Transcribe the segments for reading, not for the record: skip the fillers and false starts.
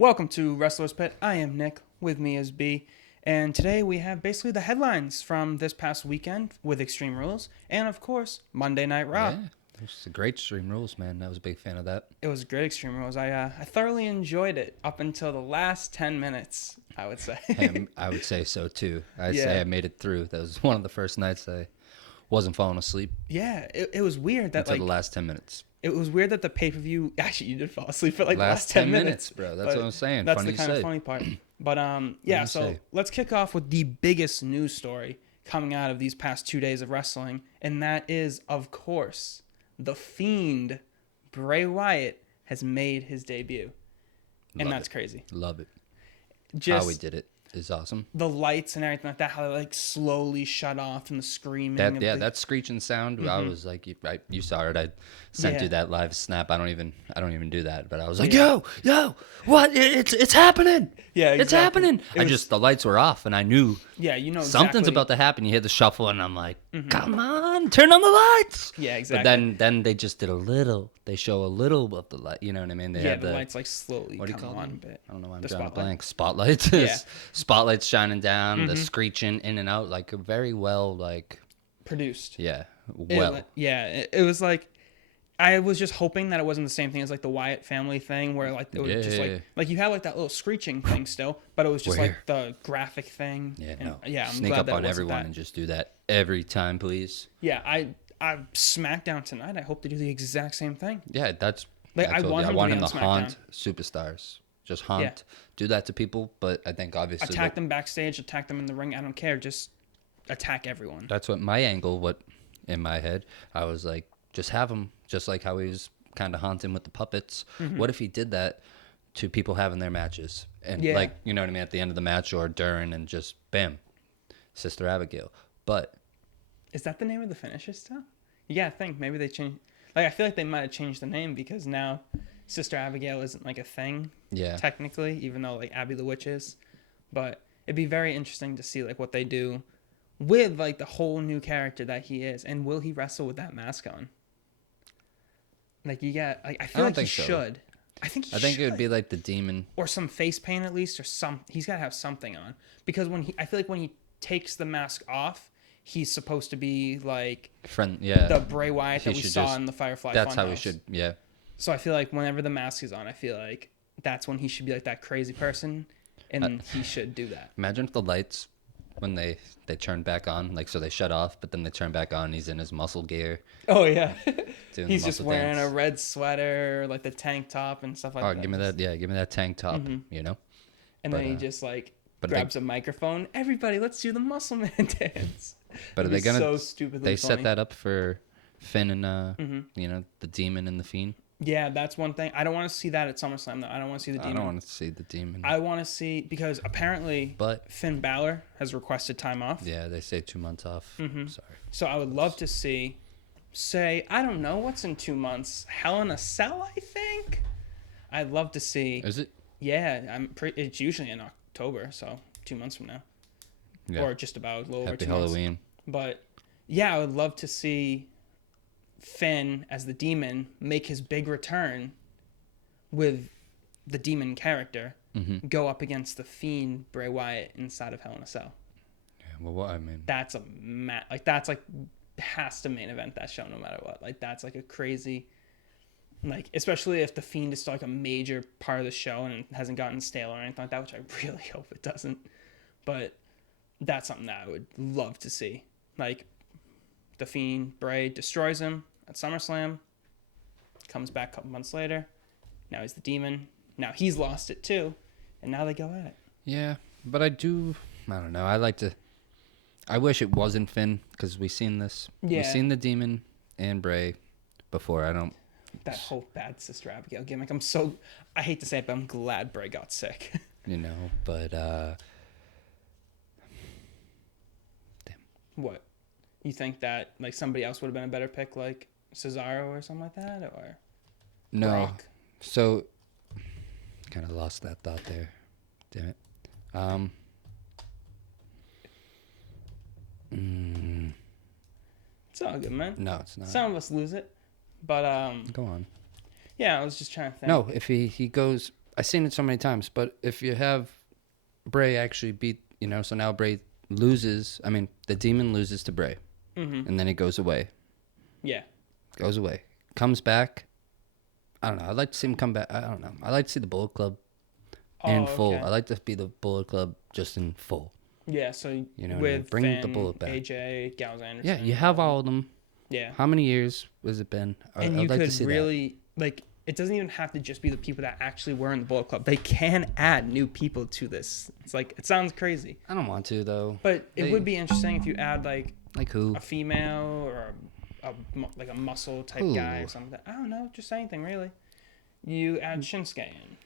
Welcome to Wrestler's Pit. I am Nick. With me is B. And today we have basically the headlines from this past weekend with Extreme Rules. And of course, Monday Night Raw. Yeah, it was a great Extreme Rules, man. I was a big fan of that. It was great Extreme Rules. I thoroughly enjoyed it up until the last 10 minutes, I would say. I would say so, too. I'd say I made it through. That was one of the first nights I wasn't falling asleep. Yeah, it was weird that until the last 10 minutes. It was weird that the pay-per-view... Actually, you did fall asleep for the last 10 minutes. Bro. That's what I'm saying. That's funny the kind of funny part. But, yeah, so let's kick off with the biggest news story coming out of these past 2 days of wrestling. And that is, of course, The Fiend, Bray Wyatt, has made his debut. And that's crazy. Love it. Just how we did it is awesome. The lights and everything like that, how they like slowly shut off and the screaming. That screeching sound. Mm-hmm. I was like, you saw it. I sent you that live snap. I don't even do that, but I was like, yo, what? It's happening. Yeah, exactly. It's happening. The lights were off, and I knew. Yeah, you know something's about to happen. You hear the shuffle, and I'm like, come on, turn on the lights. Yeah, exactly. But then they just did a little. They show a little of the light. You know what I mean? They have the lights like slowly come on a bit. I don't know why I'm drawing a blank. Spotlights. Yeah. Spotlights shining down. The screeching in and out, like very well, like produced. Yeah, well. It was like. I was just hoping that it wasn't the same thing as like the Wyatt family thing where like it was just like you had like that little screeching thing still, but it was just like the graphic thing. I'm sneak up on everyone and just do that every time, please. Yeah, I SmackDown tonight. I hope they do the exact same thing. Yeah, that's like I want him to haunt superstars. Just haunt, do that to people. But I think obviously attack them backstage, attack them in the ring. I don't care. Just attack everyone. That's what my angle. What in my head, I was like. Just have him, just like how he was kind of haunting with the puppets. Mm-hmm. What if he did that to people having their matches? And like, you know what I mean, at the end of the match or during and just, bam, Sister Abigail. But. Is that the name of the finisher still? Yeah, I think maybe they changed. Like, I feel like they might have changed the name because now Sister Abigail isn't like a thing. Yeah. Technically, even though like Abby the Witch is. But it'd be very interesting to see like what they do with like the whole new character that he is. And will he wrestle with that mask on? Like you got, like I feel like he should. I think it would be like the demon or some face paint at least, or some. He's got to have something on because I feel like when he takes the mask off, he's supposed to be like the Bray Wyatt that we saw in the Firefly. That's how he should. Yeah. So I feel like whenever the mask is on, I feel like that's when he should be like that crazy person, and he should do that. Imagine if the lights. When they turn back on, like, so they shut off, but then they turn back on, he's in his muscle gear. Oh, yeah. He's just wearing a red sweater, like the tank top and stuff like that. Give me that tank top, you know? And then he just, like, grabs a microphone. Everybody, let's do the Muscle Man dance. But are they going to... so stupidly funny. Set that up for Finn and, you know, the Demon and the Fiend? Yeah, that's one thing. I don't want to see that at SummerSlam, though. I don't want to see the Demon. I don't want to see the Demon. I want to see... Because apparently Finn Balor has requested time off. Yeah, they say 2 months off. Mm-hmm. Sorry. So I would love to see... Say, I don't know, what's in 2 months? Hell in a Cell, I think? I'd love to see... Is it? Yeah, it's usually in October, so 2 months from now. Yeah. Or just about a little over 2 months. Happy Halloween. But, yeah, I would love to see... Finn as the Demon make his big return with the Demon character go up against the Fiend Bray Wyatt inside of Hell in a Cell. Yeah, well, what I mean, that's that's has to main event that show no matter what. Like that's like a crazy, like especially if the Fiend is still like a major part of the show and it hasn't gotten stale or anything like that, which I really hope it doesn't. But that's something that I would love to see. Like the Fiend Bray destroys him at SummerSlam, comes back a couple months later. Now he's the Demon. Now he's lost it too, and now they go at it. Yeah, but I don't know. I wish it wasn't Finn because we've seen this. Yeah. We've seen the Demon and Bray before. That whole bad Sister Abigail gimmick. I hate to say it, but I'm glad Bray got sick. You know, but damn. What? You think that like somebody else would have been a better pick, like Cesaro or something like that, or no? Brock? So, kind of lost that thought there. Damn it. It's all good, man. No, it's not. Some of us lose it, but go on. Yeah, I was just trying to think. No, if he goes, I've seen it so many times. But if you have Bray actually beat, so now Bray loses. I mean, the Demon loses to Bray, and then it goes away. Yeah. Goes away. Comes back. I don't know. I'd like to see him come back. I don't know. I like to see the Bullet Club in full. Okay. I like to be the Bullet Club just in full. Yeah, so With bring Finn, the Bullet back. AJ, Gallows Anderson. Yeah, you have all of them. Yeah. How many years has it been? And I'd you like to could see really, it doesn't even have to just be the people that actually were in the Bullet Club. They can add new people to this. It's it sounds crazy. I don't want to, though. But it would be interesting if you add, like who? a female or a muscle type guy or something. I don't know, just anything, really. You add Shinsuke in.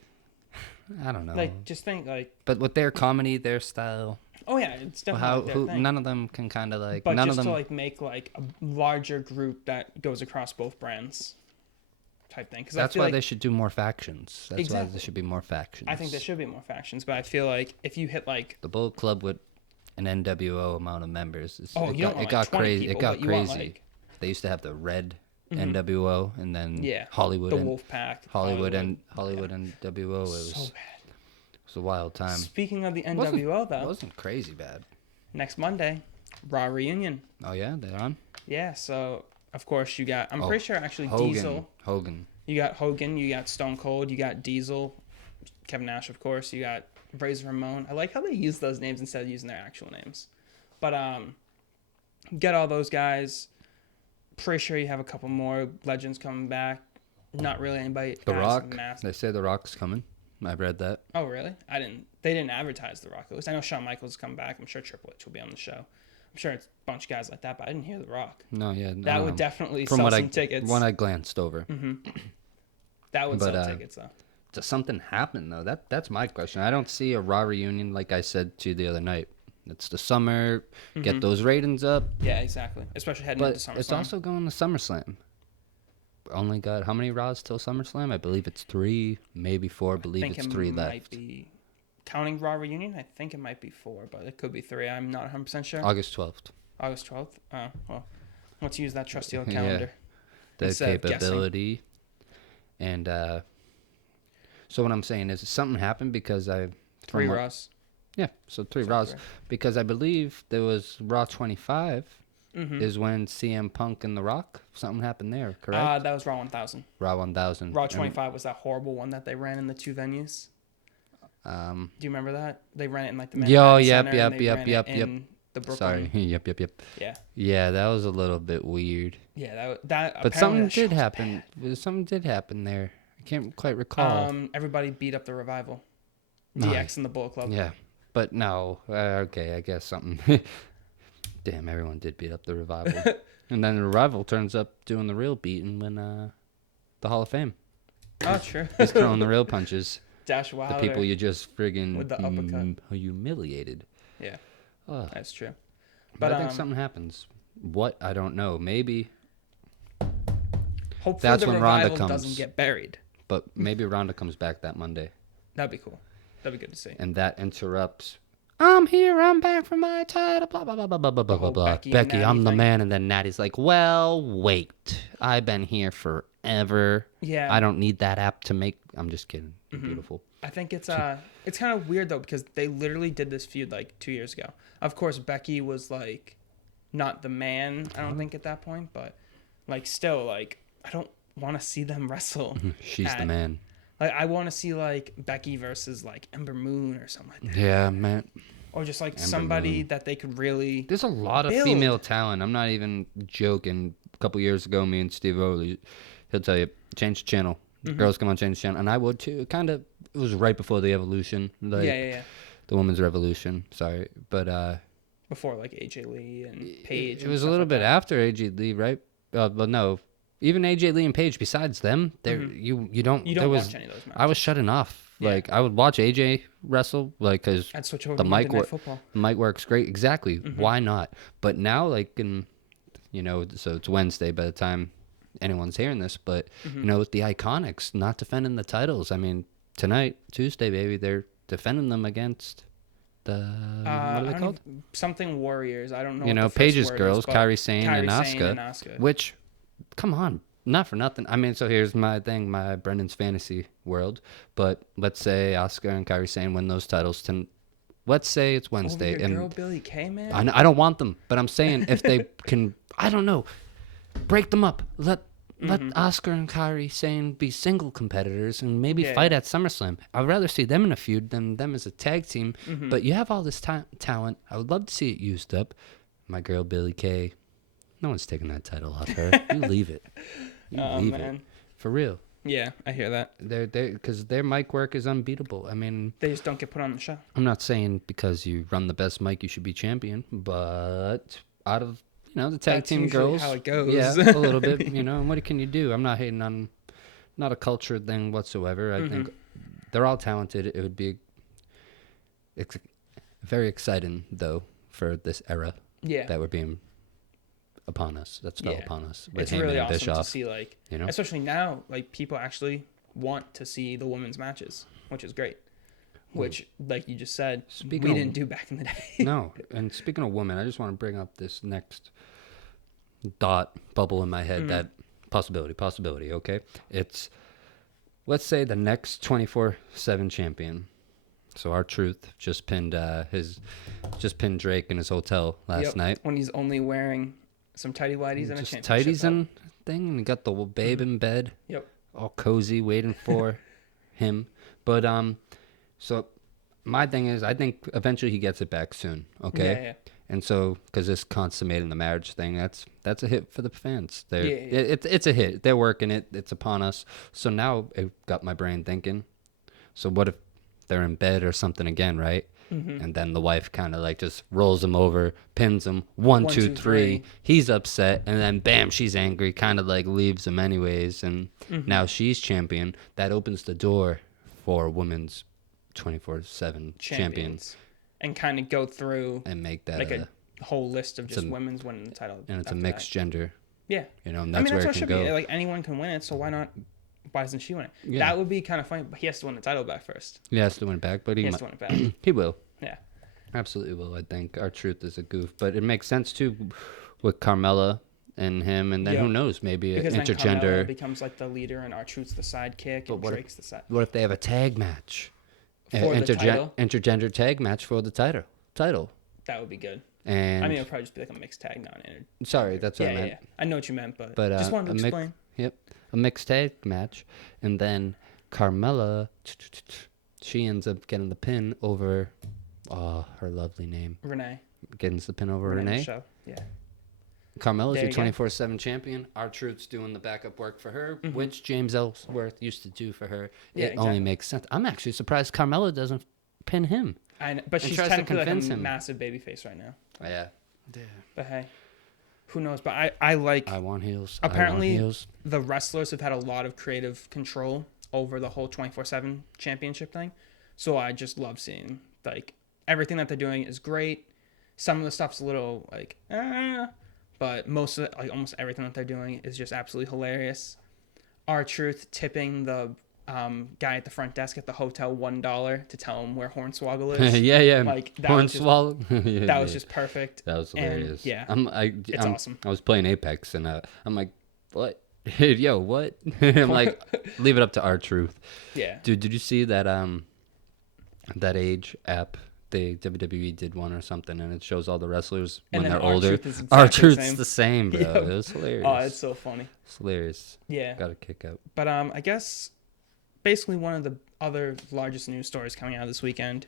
I don't know. Just think, But with their comedy, their style. Oh, yeah, it's definitely their thing. None of them can kind of, But none just of them... to, make, a larger group that goes across both brands type thing. Cause that's why they should do more factions. That's why there should be more factions. I think there should be more factions, but I feel like if you hit, the Bullet Club with an NWO amount of members, it got crazy. People, it got crazy. Want, they used to have the red NWO, and then Hollywood the and Wolfpack. Hollywood NWO. It was so bad. It was a wild time. Speaking of the NWO, though, it wasn't crazy bad. Next Monday, Raw reunion. Oh yeah, they're on. Yeah, so of course you got. I'm pretty sure actually Hogan. Diesel. You got Hogan. You got Stone Cold. You got Diesel. Kevin Nash, of course. You got Razor Ramon. I like how they use those names instead of using their actual names. But get all those guys. Pretty sure you have a couple more legends coming back. Not really anybody. The Rock. They say The Rock's coming. I've read that. Oh really? They didn't advertise The Rock. At least I know Shawn Michaels is coming back. I'm sure Triple H will be on the show. I'm sure it's a bunch of guys like that, but I didn't hear The Rock. No, yeah. That would definitely sell some tickets. When I glanced over. That would sell tickets, though. Does something happen, though? That's my question. I don't see a Raw reunion like I said to you the other night. It's the summer. Get those ratings up. Yeah, exactly. Especially heading into SummerSlam. But it's also going to SummerSlam. Only got how many Raws till SummerSlam? I believe it's 3, maybe 4. I believe it's 3 left. Might be, counting Raw reunion, I think it might be 4, but it could be 3. I'm not 100% sure. August 12th. August 12th? Oh, well, let's use that trusty old calendar. The capability. And so what I'm saying is something happened because 3 Raws. Yeah, so 3 Raws. Correct. Because I believe there was Raw 25 is when CM Punk and The Rock, something happened there, correct? That was Raw 1000. Raw 1000. Raw 25 was that horrible one that they ran in the 2 venues. Do you remember that? They ran it in the Manhattan Center. Yep. The Brooklyn. Sorry. Yep. Yeah. Yeah, that was a little bit weird. Yeah, that. But something did happen. Something did happen there. I can't quite recall. Everybody beat up the Revival. DX and the Bullet Club. Yeah, but no. Okay, I guess something. Damn, everyone did beat up the Revival. And then the Revival turns up doing the real beat and win the Hall of Fame. Oh, true. He's throwing the real punches. Dash Wilder. The people you just friggin' with the uppercut. Humiliated. Yeah, that's true. But I think something happens. What? I don't know. Maybe. Hopefully that's the when Revival Ronda comes. Doesn't get buried. But maybe Ronda comes back that Monday. That'd be cool. That'd be good to see. And that interrupts. I'm here. I'm back for my title. Blah blah blah blah blah blah blah blah. Becky, I'm the man. And then Natty's like, well, wait. I've been here forever. Yeah. I don't need that app to make. I'm just kidding. You're beautiful. I think it's kind of weird though because they literally did this feud 2 years ago. Of course, Becky was not the man. I don't think at that point, but still I don't want to see them wrestle. She's the man. I want to see Becky versus Ember Moon or something like that. Yeah, man. Or just somebody Moon. That they could really. There's a lot of female talent. I'm not even joking. A couple years ago, me and Steve Rowley, he'll tell you, change the channel. Girls come on, change the channel, and I would too. It was right before the evolution. Yeah. The women's revolution. Sorry, but before AJ Lee and Paige. It was a little bit after AJ Lee, right? But no. Even AJ Lee and Paige, besides them, you don't watch any of those matches. I was shutting off. Yeah. I would watch AJ wrestle, because the mic works great. Exactly. Why not? But now, so it's Wednesday by the time anyone's hearing this, but with the Iconics not defending the titles. I mean, tonight, Tuesday, baby, they're defending them against the what are they called? Something Warriors. I don't know. Paige's girls, Kairi Sane and Asuka, which. Come on, not for nothing. I mean, so here's my thing, my Brendan's fantasy world. But let's say Oscar and Kairi Sane win those titles. Let's say it's Wednesday. Over your And girl Billie Kay, man. I don't want them, but I'm saying if they can, I don't know, break them up. Let Oscar and Kairi Sane be single competitors and maybe fight at SummerSlam. I'd rather see them in a feud than them as a tag team. But you have all this talent. I would love to see it used up. My girl Billie Kay, no one's taking that title off her. You leave it. You leave it. For real. Yeah, I hear that. Because their mic work is unbeatable. I mean, they just don't get put on the show. I'm not saying because you run the best mic you should be champion, but out of the tag team girls, how it goes. Yeah, a little bit. And what can you do? I'm not hating on, not a culture thing whatsoever. I think they're all talented. It would be very exciting though for this era that we're being upon us. That's fell upon us. It's really awesome to see, especially now, people actually want to see the women's matches, which is great. Which, like you just said, we didn't do back in the day. No. And speaking of women, I just want to bring up this next bubble in my head, that possibility, okay? It's, let's say the next 24/7 champion. So R-Truth just pinned Drake in his hotel last night. When he's only wearing some tighty whities and a championship tighties and thing, and he got the babe in bed. Yep. All cozy, waiting for him. But so my thing is, I think eventually he gets it back soon. Okay. Yeah. And so, because this consummating the marriage thing, that's a hit for the fans. It's a hit. They're working it. It's upon us. So now it got my brain thinking. So what if they're in bed or something again, right? And then the wife kind of just rolls him over, pins him, 1, 2, 3. He's upset, and then bam, she's angry, kind of leaves him anyways, and now she's champion. That opens the door for women's 24/7 champions, and kind of go through and make that a whole list of just women's winning the title. And it's a mixed gender. Yeah, and that's where it can go. Anyone can win it, so why not? Why doesn't she win it? Yeah. That would be kind of funny, but he has to win the title back first. He has to win it back, but he has to win it back. He will. Yeah. Absolutely will, I think. R-Truth is a goof. But it makes sense, too, with Carmella and him. And then who knows, maybe because intergender. Then Carmella becomes the leader and R-Truth's the sidekick and Drake's the side. What if they have a tag match? For the title? Intergender tag match for the title. That would be good. And it'll probably just be a mixed tag, not an Sorry, that's what I meant. Yeah. I know what you meant, but just wanted to explain. Yep. A mixed tag match. And then Carmella, she ends up getting the pin over... Oh, her lovely name. Renee. Getting the pin over Renee. Show. Yeah. Carmella's your 24/7 champion. R-Truth's doing the backup work for her, which James Ellsworth used to do for her. Yeah, it only makes sense. I'm actually surprised Carmella doesn't pin him. I know, but she's technically a massive babyface right now. Yeah. But hey, who knows? But I want heels. Apparently, the wrestlers have had a lot of creative control over the whole 24/7 championship thing. So I just love seeing everything that they're doing is great. Some of the stuff's a little but most of it, almost everything that they're doing is just absolutely hilarious. R-Truth tipping the guy at the front desk at the hotel $1 to tell him where Hornswoggle is. yeah. Hornswoggle. That was just perfect. That was hilarious. And, it's awesome. I was playing Apex and I'm like, what? Yo, what? I'm like, leave it up to R-Truth. Yeah. Dude, did you see that that age app? The WWE did one or something, and it shows all the wrestlers when they're older. R-Truth's the same, bro. Yep. It was hilarious. Oh, it's so funny. It's hilarious. Yeah. Got a kick out. But I guess basically one of the other largest news stories coming out this weekend,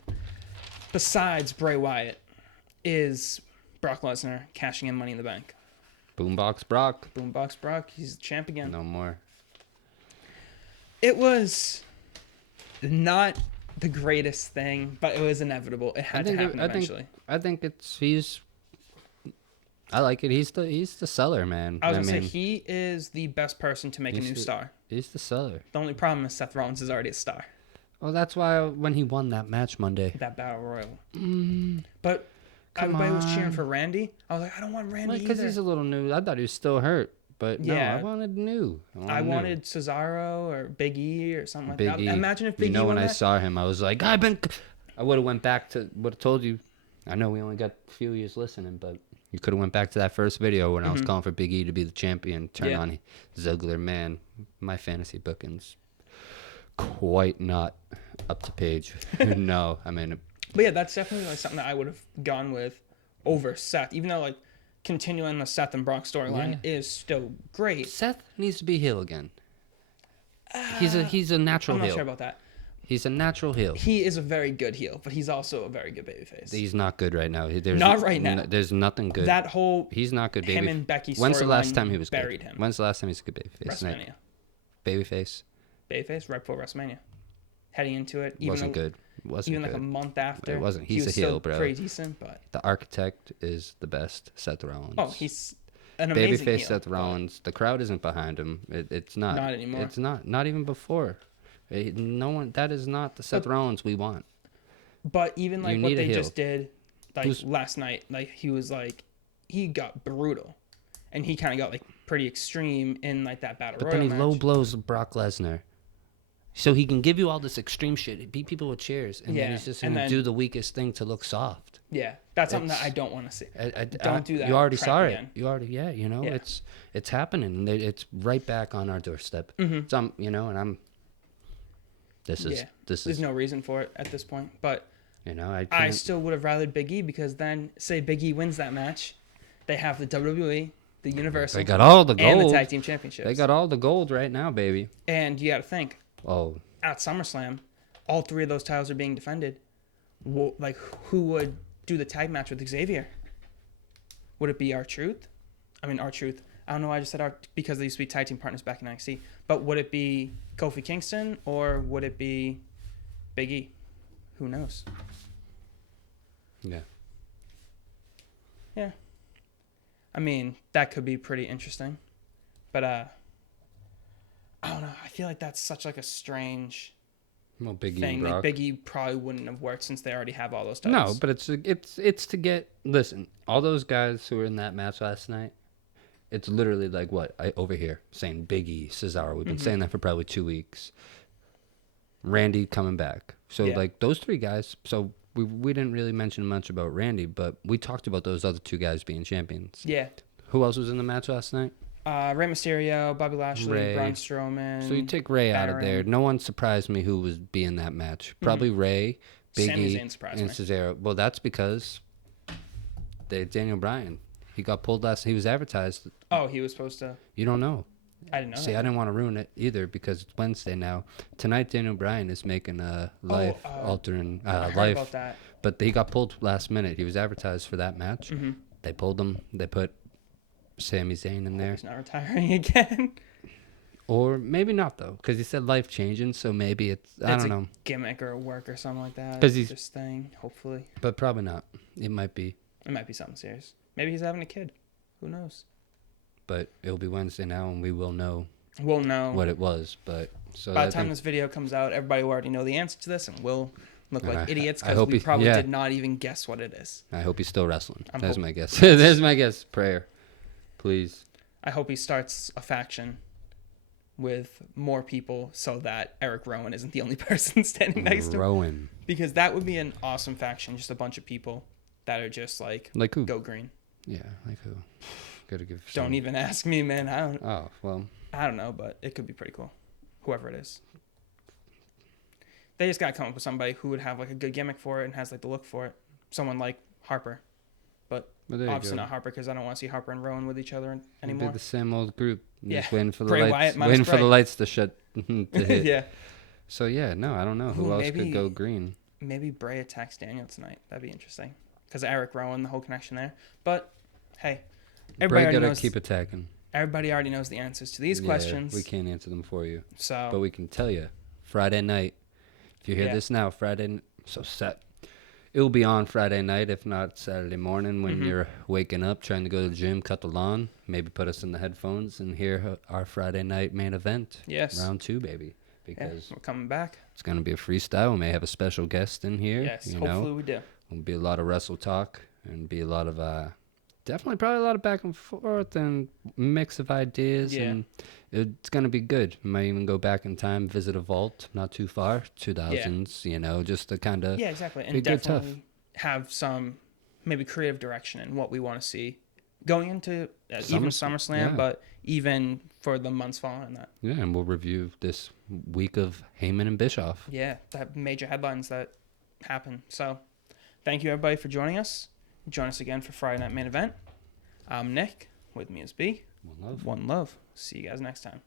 besides Bray Wyatt, is Brock Lesnar cashing in Money in the Bank. Boombox Brock. Boombox Brock. He's the champ again. No more. It was not the greatest thing, but it was inevitable. It had to happen eventually. I think I like it. He's the seller, man. I was gonna say he is the best person to make a new star. He's the seller. The only problem is Seth Rollins is already a star. Well, that's why when he won that match Monday, that Battle Royal. But everybody was cheering for Randy. I was like, I don't want Randy either. Because he's a little new. I thought he was still hurt. But no, I wanted new. I wanted Cesaro or Big E or something like that. Imagine if Big E when I saw him, I was like, I would have went back to, would have told you. I know we only got a few years listening, but You could have went back to that first video when I was calling for Big E to be the champion. Turn Yeah. on Ziggler. Man, my fantasy booking's quite not up to page. No, I mean, But yeah, that's definitely like something that I would have gone with over Seth, even though like continuing the Seth and Brock storyline is still great. Seth needs to be heel again. He's a natural I'm not heel. sure about that. He's a natural heel. He is a very good heel, but he's also a very good babyface. He's not good right now. Not right now. There's nothing good. That whole He's not good. Baby. him and Becky When's the last storyline time he was buried good? him. When's the last time he's a good babyface? WrestleMania. Babyface Babyface right before WrestleMania. Heading into it, wasn't good. Wasn't even good. like a month after. It wasn't. He He's was a heel, still bro. pretty decent, but The Architect is the best. Seth Rollins. oh, he's an amazing Babyface heel, Seth Rollins. The crowd isn't behind him. It's not. Not anymore. It's not. Not even before. No one. That is not the Seth Rollins we want. But even like You what need a they heel. just did, like last night, like he got brutal, and he kind of got like pretty extreme in like that battle But royal then he match. low blows Brock Lesnar. So he can give you all this extreme shit, beat people with chairs, and then Yeah, he's just and going to then- do the weakest thing to look soft. Yeah, that's something that I don't want to see. Don't do that You already crap saw it. again. You already, you know, Yeah. it's happening. And it's right back on our doorstep. Some, you know, and I'm. This is There's no reason for it at this point, but you know, I I still would have rallied Big E because then say Big E wins that match, they have the WWE, the Universal, they got all the and the gold. Tag Team Championships. They got all the gold right now, baby. And you got to think Oh, at SummerSlam, all three of those titles are being defended. Like who would do the tag match with Xavier? Would it be R-Truth? I mean R-Truth. I don't know why I just said R because they used to be tag team partners back in NXT. But would it be Kofi Kingston or would it be Big E? Who knows? yeah. Yeah. I mean, that could be pretty interesting. But I don't know. I feel like that's such like a strange Well, Big E thing. and Like Brock. Big E probably wouldn't have worked since they already have all those titles. No, but it's to get. Listen, all those guys who were in that match last night. It's literally like what I over here saying Big E, Cesaro. We've been saying that for probably 2 weeks. Randy coming back. So Yeah. like those three guys. So we didn't really mention much about Randy, but we talked about those other two guys being champions. Yeah. Who else was in the match last night? Rey Mysterio, Bobby Lashley, Ray. Braun Strowman. So you take Ray out of there. Baron. No one surprised me who was be in that match. Probably Ray, Big Sami E, Zayn surprised and me. Cesaro. Well, that's because Daniel Bryan. He got pulled last. He was advertised. Oh, he was supposed to. You don't know. I didn't know. See, that. I didn't want to ruin it either because it's Wednesday now. Tonight, Daniel Bryan is making a life-altering I heard life. about that. But he got pulled last minute. He was advertised for that match. Mm-hmm. They pulled him. They put Sami Zayn in there. He's not retiring again. Or maybe not, though, because he said life-changing, so maybe it's I It's don't a know. gimmick or a work or something like that. 'Cause he's- This thing, hopefully. But probably not. It might be. It might be something serious. Maybe he's having a kid. Who knows? But it'll be Wednesday now, and we will know We'll know. what it was. But so By I the time think- this video comes out, everybody will already know the answer to this, and we'll look And like I- idiots I because hope we he- probably yeah. did not even guess what it is. I hope he's still wrestling. I'm There's hope- my guess. There's my guess. Prayer, please. I hope he starts a faction with more people so that Eric Rowan isn't the only person standing next to him. Rowan. Because that would be an awesome faction, just a bunch of people that are just like Like who? go green. Yeah, like who? Gotta give. Don't even ask me, man. Oh well. I don't know, but it could be pretty cool. Whoever it is. They just gotta come up with somebody who would have like a good gimmick for it and has like the look for it. Someone like Harper. But But there you obviously go. not Harper because I don't want to see Harper and Rowan with each other It'd anymore. be the same old group. Yeah. Just waiting for the Bray lights. Wyatt minus Waiting for Bray. the lights to shut. To hit. Yeah. So yeah, no, I don't know who Ooh, else maybe- could go green. Maybe Bray attacks Daniel tonight. That'd be interesting. Because Eric Rowan, the whole connection there. But hey, everybody Bray already gotta knows. keep attacking. Everybody already knows the answers to these Yeah, questions. we can't answer them for you, So but we can tell you. Friday night. If you hear Yeah. this now, So set. It will be on Friday night, if not Saturday morning, when you're waking up, trying to go to the gym, cut the lawn, maybe put us in the headphones and hear our Friday night main event. Yes. Round 2, baby. yeah, Because we're coming back. it's going to be a freestyle. We may have a special guest in here. Yes, you hopefully know. we do. There'll be a lot of wrestle talk and be a lot of, definitely probably a lot of back and forth and mix of ideas. Yeah. And it's going to be good. We might even go back in time, visit a vault, not too far, 2000s, you know, just to kind of. Yeah, exactly. be And good, tough. definitely have some maybe creative direction in what we want to see going into even SummerSlam, yeah. but even for the months following that. Yeah, and we'll review this week of Heyman and Bischoff. Yeah, the major headlines that happen. So, thank you everybody for joining us. Join us again for Friday Night Main Event. I'm Nick. With me is B. One love. One love. See you guys next time.